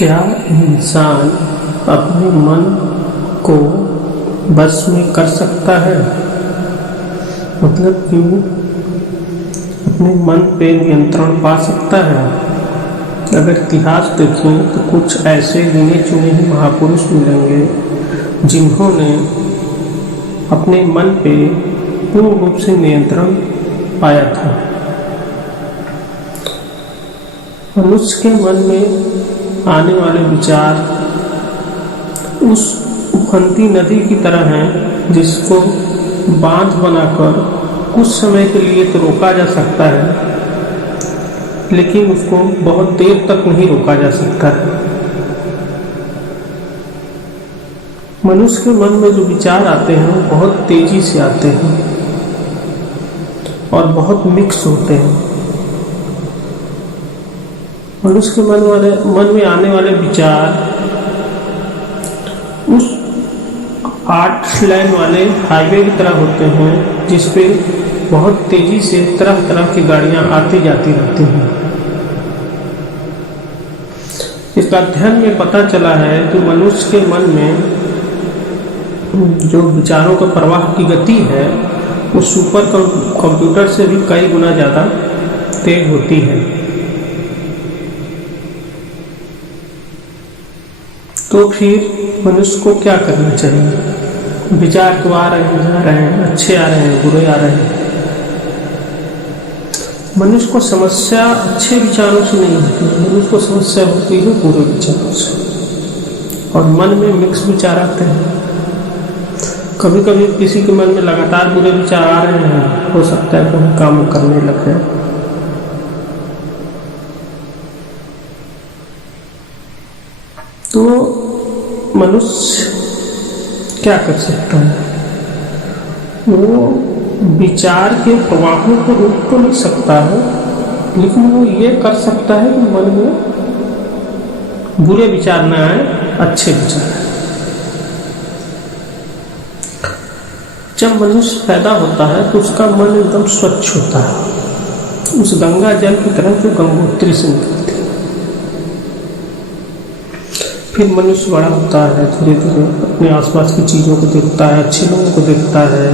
क्या इंसान अपने मन को बस में कर सकता है? मतलब कि अपने मन पे नियंत्रण पा सकता है? अगर इतिहास देखें तो कुछ ऐसे गिने चुने ही महापुरुष मिलेंगे जिन्होंने अपने मन पे पूर्ण रूप से नियंत्रण पाया था। मनुष्य के मन में आने वाले विचार उस उफनती नदी की तरह हैं जिसको बांध बनाकर कुछ समय के लिए तो रोका जा सकता है, लेकिन उसको बहुत देर तक नहीं रोका जा सकता है। मनुष्य के मन में जो विचार आते हैं वो बहुत तेजी से आते हैं और बहुत मिक्स होते हैं। मनुष्य के मन में आने वाले विचार उस 8 लेन वाले हाईवे की तरह होते हैं जिसपे बहुत तेजी से तरह तरह की गाड़ियां आती जाती रहती हैं। इस अध्ययन में पता चला है कि मनुष्य के मन में जो विचारों का प्रवाह की गति है वो सुपर कंप्यूटर से भी कई गुना ज़्यादा तेज होती है। तो फिर मनुष्य को क्या करना चाहिए? विचार तो आ रहे हैं, जा रहे हैं, अच्छे आ रहे हैं, बुरे आ रहे हैं। मनुष्य को समस्या अच्छे विचारों से नहीं होती है, मनुष्य को समस्या होती है बुरे विचारों से। और मन में मिक्स विचार आते हैं। कभी कभी किसी के मन में लगातार बुरे विचार आ रहे हैं, हो सकता है कोई काम करने लग जाए। तो मनुष्य क्या कर सकता है? वो विचार के प्रवाहों को रोक तो नहीं सकता है, लेकिन वो ये कर सकता है कि मन में बुरे विचार न आए, अच्छे विचार आए। जब मनुष्य पैदा होता है तो उसका मन एकदम स्वच्छ होता है, उस गंगा जल की तरह जो गंगोत्री से निकलती है। फिर मनुष्य बड़ा होता है, धीरे धीरे अपने आसपास की चीज़ों को देखता है, अच्छे लोगों को देखता है,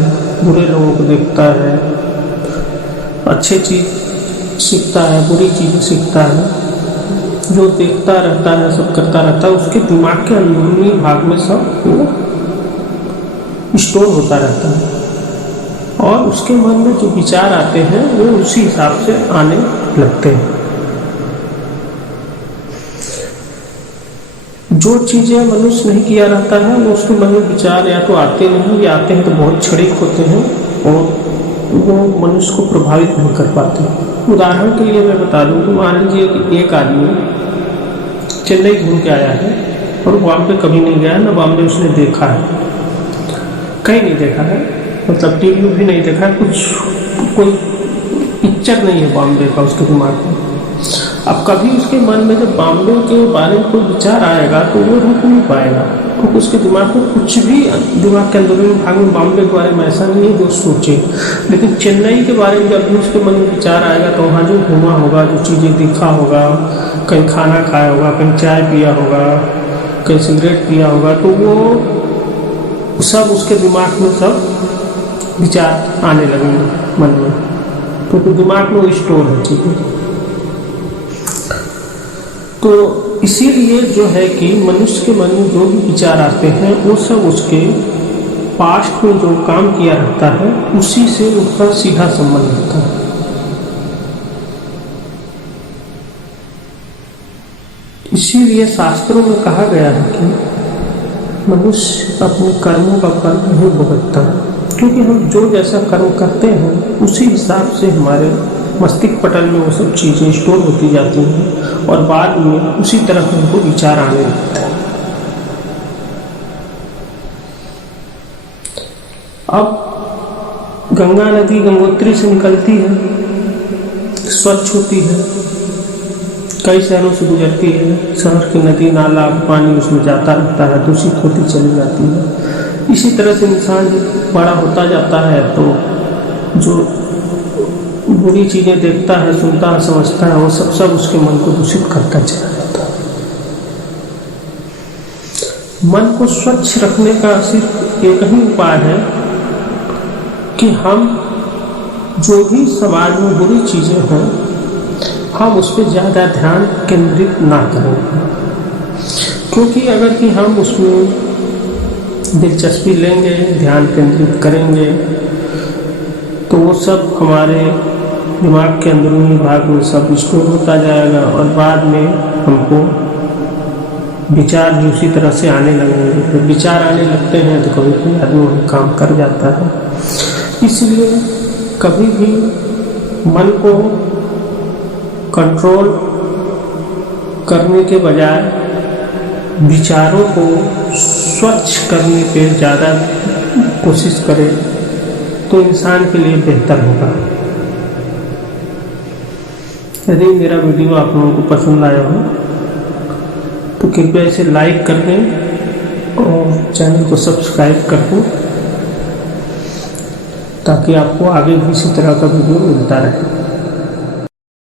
बुरे लोगों को देखता है, अच्छे चीज़ सीखता है, बुरी चीज़ें सीखता है। जो देखता रहता है, सब करता रहता है, उसके दिमाग के अंदरूनी भाग में सब वो स्टोर होता रहता है और उसके मन में जो विचार आते हैं वो उसी हिसाब से आने लगते हैं। जो चीज़ें मनुष्य नहीं किया रहता है वो उसके मन में विचार या तो आते नहीं, या आते हैं तो बहुत क्षणिक होते हैं और वो मनुष्य को प्रभावित नहीं कर पाते। उदाहरण के लिए मैं बता दूं कि मान लीजिए कि एक आदमी चेन्नई घूम के आया है और बॉम्बे कभी नहीं गया, ना बॉम्बे उसने देखा है, कहीं नहीं देखा है, मतलब टीवी भी नहीं देखा है, कोई पिक्चर नहीं है बॉम्बे का उसके दिमाग में। अब कभी उसके मन में जब बॉम्बे के बारे में कोई विचार आएगा तो वो रुक नहीं पाएगा, क्योंकि उसके दिमाग में कुछ भी दिमाग के अंदरूनी भाग में बॉम्बे के बारे में ऐसा नहीं है जो सोचे। लेकिन चेन्नई के बारे में जब भी उसके मन में विचार आएगा तो वहाँ जो घूमा होगा, जो चीज़ें दिखा होगा, कहीं खाना खाया होगा, कहीं चाय पिया होगा, कहीं सिगरेट पिया होगा, तो वो सब उसके दिमाग में सब विचार आने लगेंगे मन में, क्योंकि दिमाग में वो स्टोर है चीज़ें। तो इसीलिए जो है कि मनुष्य के मन में जो भी विचार आते हैं वो सब उसके पास्ट में जो काम किया रहता है उसी से उसका सीधा संबंध होता है। इसीलिए शास्त्रों में कहा गया है कि मनुष्य अपने कर्मों का फल नहीं भुगतता, क्योंकि हम जो जैसा कर्म करते हैं उसी हिसाब से हमारे मस्तिष्क पटल में वो सब चीज़ें स्टोर होती जाती हैं और बाद में उसी तरह हमको विचार आने लगते हैं। अब गंगा नदी गंगोत्री से निकलती है, स्वच्छ होती है, कई शहरों से गुजरती है, शहर की नदी नाला पानी उसमें जाता रहता है, दूषित होती चली जाती है। इसी तरह से इंसान जब बड़ा होता जाता है तो जो बुरी चीज़ें देखता है, सुनता है, समझता है, वो सब उसके मन को दूषित करता चला जाता है। मन को स्वच्छ रखने का सिर्फ एक ही उपाय है कि हम जो भी समाज में बुरी चीज़ें हैं हम उस पर ज़्यादा ध्यान केंद्रित ना करें, क्योंकि अगर कि हम उसमें दिलचस्पी लेंगे, ध्यान केंद्रित करेंगे, तो वो सब हमारे दिमाग के अंदरूनी भाग में सब स्टोर होता जाएगा और बाद में हमको विचार भी उसी तरह से आने लगेंगे। जब विचार आने लगते हैं तो कभी कोई आदमी वही काम कर जाता है। इसलिए कभी भी मन को कंट्रोल करने के बजाय विचारों को स्वच्छ करने पे ज़्यादा कोशिश करें तो इंसान के लिए बेहतर होगा। यदि मेरा वीडियो आप लोगों को पसंद आया हो तो कृपया इसे लाइक कर दें और चैनल को सब्सक्राइब कर दें ताकि आपको आगे भी इसी तरह का वीडियो मिलता रहे।